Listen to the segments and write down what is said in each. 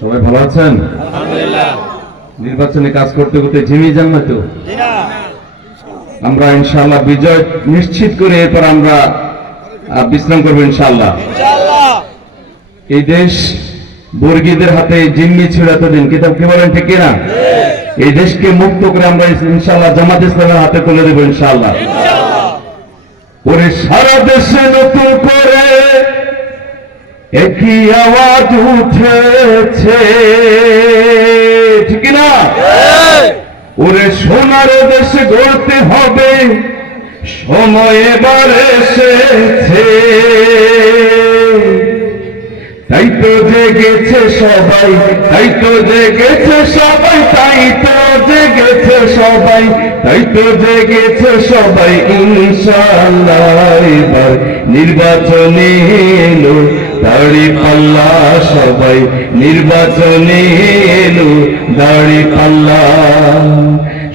সবাই ভালো আছেন? নির্বাচনে কাজ করতে করতে ঝিমিয়ে যান না তো? আমরা ইনশাআল্লাহ বিজয় নিশ্চিত করে এরপর আমরা বিশ্রাম করবো ইনশাআল্লাহ। এই দেশ বর্গীদের হাতে জিম্মি ছিল এতদিন, কিতাব কি বলেন ঠিক কিনা? এই দেশকে মুক্ত করে আমরা ইনশাআল্লাহ জামাত ইসলামের হাতে তুলে দেবো ইনশাআল্লাহ। ওরে সারা দেশে নতুন করে একই আওয়াজ উঠেছে, ঠিক না? ওরে সোনার দেশে গড়তে হবে, সময় এবার এসেছে। তাই তো জেগেছে সবাই, তাই তো জেগেছে সবাই, তাই তো জেগেছে সবাই, তাই তো জেগেছে সবাই। ইনশাআল্লাহ এবার নির্বাচনে এলো দাড়ি পাল্লা, সবাই নির্বাচনে এলো দাড়ি পাল্লা।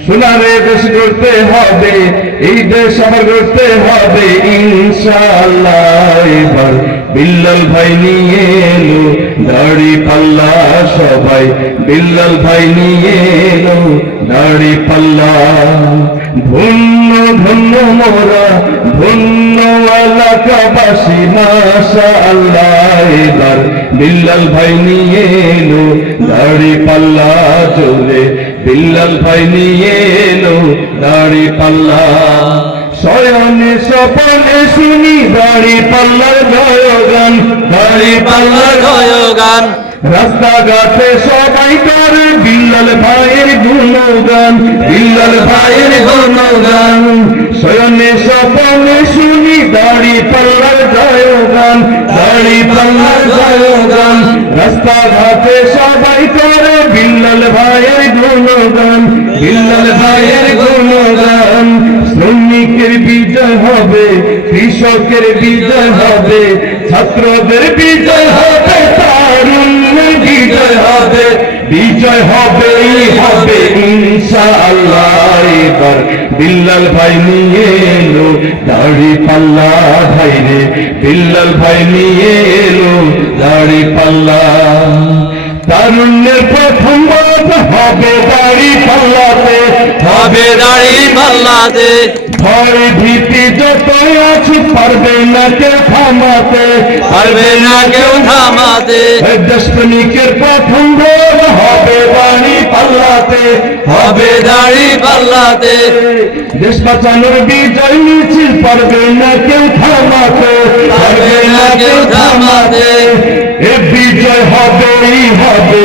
সোনারে দেশ গড়তে হবে, এই দেশ আমার গড়তে হবে ইনশাআল্লাহ। এবার বিল্লাল ভাই নিয়ে এলো দাড়ি পাল্লা, সবাই বিল্লাল ভাই নিয়ে এলো দাড়ি পাল্লা। ধন্য ধন্য মোরা ধন্য এলাকাবাসী মাশাআল্লাহ। এবার বিল্লাল ভাই নিয়ে এলো দাড়ি পাল্লা, চলে বিল্লাল ভাই নিয়ে এলো দাড়ি পাল্লা। শয়নে স্বপনে শুনি দাড়ি পাল্লার জয়গান, দাড়ি পাল্লার জয়গান। রাস্তাঘাটে সবাই করে বিল্লাল ভাইয়ের গুণগান, বিল্লাল ভাইয়ের গুণগান। শয়নে স্বপনে শুনি দাড়ি পাল্লার জয়গান, দাড়ি পাল্লার জয়গান। রাস্তাঘাটে সবাই করে বিল্লাল ভাইয়ের গুণগান, বিল্লাল ভাইয়ের গুণগান। শ্রমিকের বিজয় হবে, কৃষকের বিজয় হবে, ছাত্রদের বিজয় হবে, তারুণ্যের বিজয় হবে, বিজয় হবেই হবে ইনশাআল্লাহ। এবার বিল্লাল ভাই নিয়ে এলো দাড়ি পাল্লা, ভাই রে বিল্লাল ভাই নিয়ে এলো দাড়ি পাল্লা। তারুণ্যের প্রথম মত হবে দাড়ি পাল্লাতে, হবে দাড়ি পাল্লাতে। ভয় ভীতি যতই আছে পারবে না কেউ থামাতে, পারবে না কেউ থামাতে। দেশপ্রেমিকের প্রথম ভোট হবে দাড়ি পাল্লাতে, হবে দাড়ি পাল্লাতে। দেশ বাঁচানোর বিজয় মিছিল পারবে না কেউ থামাতে, পারবে না কেউ থামাতে। এ বিজয় হবেই হবে,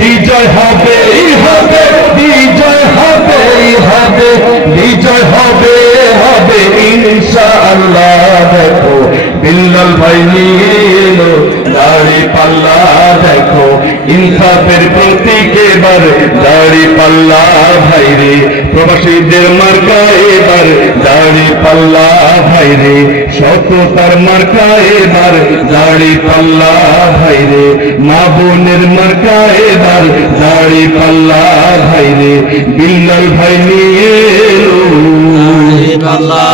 বিজয় হবেই হবে, বিজয় হবেই হবে, বিজয় হবে হবে ইনশাআল্লাহ। দেখো বিল্লাল ভাই নিয়ে এলো দাড়ি পাল্লা, দেখো ইনসাফের প্রতীক এবার দাড়ি পাল্লা। ভাই রে প্রবাসীদের মার্কা এবার দাড়ি পাল্লা, ভাই রে সততার মার্কা এবার দাড়ি পাল্লা, ভাই রে মা বোনের মার্কা এবার দাড়ি পাল্লা, ভাই রে বিল্লাল ভাই নিয়ে এলো দাড়ি পাল্লা।